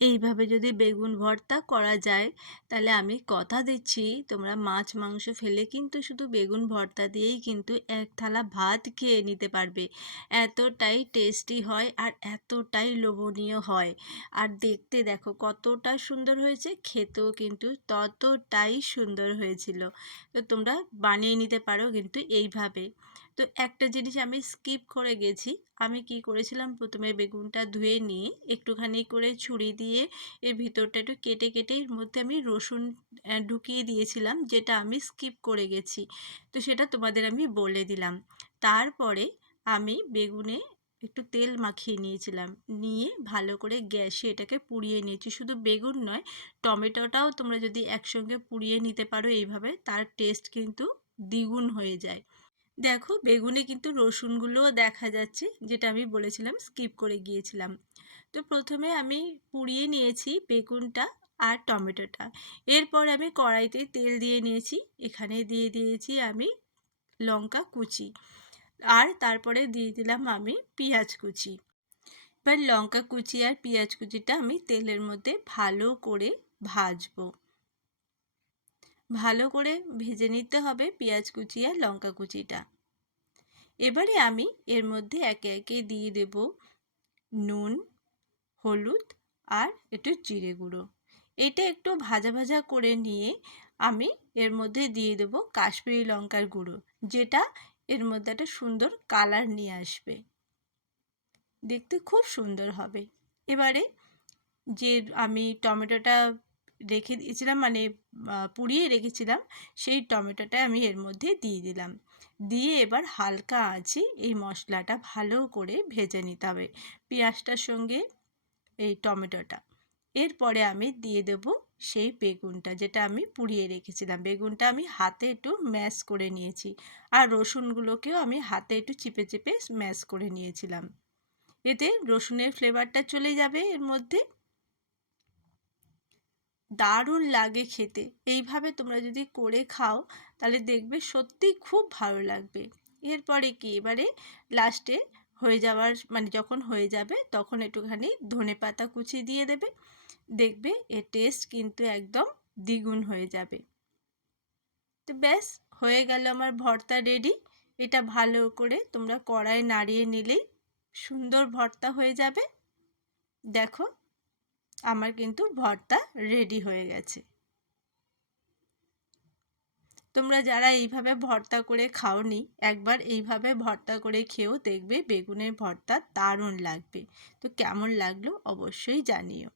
এইভাবে যদি বেগুন ভর্তা করা যায়, তাহলে আমি কথা দিচ্ছি। তোমরা মাছ, মাংস ফেলে কিন্তু শুধু বেগুন ভর্তা দিয়েই কিন্তু এক থালা ভাত খেয়ে নিতে পারবে। এতটাই টেস্টি হয় আর এতটাই লোভনীয় হয়। আর দেখতে দেখো কতটা সুন্দর হয়েছে, খেতেও কিন্তু ততটাই সুন্দর হয়েছিল। তো তোমরা বানিয়ে নিতে পারো কিন্তু এইভাবে। তো একটা জিনিস আমি স্কিপ করে গেছি। আমি কি করেছিলাম? প্রথমে বেগুনটা ধুয়ে নিয়ে একটুখানি করে ছুরি দিয়ে এর ভিতরটা একটু কেটে কেটে এর মধ্যে আমি রসুন ঢুকিয়ে দিয়েছিলাম, যেটা আমি স্কিপ করে গেছি। তো সেটা তোমাদের আমি বলে দিলাম। তারপরে আমি বেগুনে একটু তেল মাখিয়ে নিয়েছিলাম। নিয়ে ভালো করে গ্যাসে এটাকে পুড়িয়ে নিয়েছি। শুধু বেগুন নয়, টমেটোটাও তোমরা যদি একসঙ্গে পুড়িয়ে নিতে পারো এইভাবে, তার টেস্ট কিন্তু দ্বিগুণ হয়ে যায়। দেখো বেগুনে কিন্তু রসুনগুলোও দেখা যাচ্ছে, যেটা আমি বলেছিলাম স্কিপ করে গিয়েছিলাম। তো প্রথমে আমি পুড়িয়ে নিয়েছি বেগুনটা আর টমেটোটা। এরপর আমি কড়াইতে তেল দিয়ে নিয়েছি, এখানে দিয়ে দিয়েছি আমি লঙ্কা কুচি। আর তারপরে দিয়ে দিলাম আমি পেঁয়াজ কুচি। এবার লঙ্কা কুচি আর পেঁয়াজ কুচিটা আমি তেলের মধ্যে ভালো করে ভাজবো। ভালো করে ভেজে নিতে হবে পেঁয়াজ কুচি আর লঙ্কা কুচিটা। এবারে আমি এর মধ্যে একে একে দিয়ে দেব নুন, হলুদ আর একটু জিরে গুঁড়ো। এটা একটু ভাজা ভাজা করে নিয়ে আমি এর মধ্যে দিয়ে দেব কাশ্মীরি লঙ্কার গুঁড়ো, যেটা এর মধ্যে একটা সুন্দর কালার নিয়ে আসবে। দেখতে খুব সুন্দর হবে। এবারে যে আমি টমেটোটা রেখে দিয়েছিলাম মানে পুড়িয়ে রেখেছিলাম, সেই টমেটোটা আমি এর মধ্যে দিয়ে দিলাম। দিয়ে এবার হালকা আঁচে এই মশলাটা ভালো করে ভেজে নিতে হবে পেঁয়াজটার সঙ্গে এই টমেটোটা। এরপরে আমি দিয়ে দেব সেই বেগুনটা, যেটা আমি পুড়িয়ে রেখেছিলাম। বেগুনটা আমি হাতে একটু ম্যাশ করে নিয়েছি আর রসুনগুলোকেও আমি হাতে একটু চিপে চিপে ম্যাশ করে নিয়েছিলাম। এতে রসুনের ফ্লেভারটা চলে যাবে এর মধ্যে। দারুণ লাগে খেতে। এইভাবে তোমরা যদি করে খাও, তাহলে দেখবে সত্যিই খুব ভালো লাগবে। এরপরে কি? এবারে লাস্টে হয়ে যাওয়ার মানে যখন হয়ে যাবে, তখন একটুখানি ধনে পাতা কুচি দিয়ে দেবে। দেখবে এর টেস্ট কিন্তু একদম দ্বিগুণ হয়ে যাবে। তো ব্যাস, হয়ে গেল আমার ভর্তা রেডি এটা ভালো করে তোমরা কড়াই নাড়িয়ে নিলেই সুন্দর ভর্তা হয়ে যাবে। দেখো আমার কিন্তু ভর্তা রেডি হয়ে গেছে। তোমরা যারা এইভাবে ভর্তা করে খাওনি, একবার এইভাবে ভর্তা করে খেয়েও দেখবে বেগুনের ভর্তা দারুণ লাগবে। তো কেমন লাগল অবশ্যই জানিও।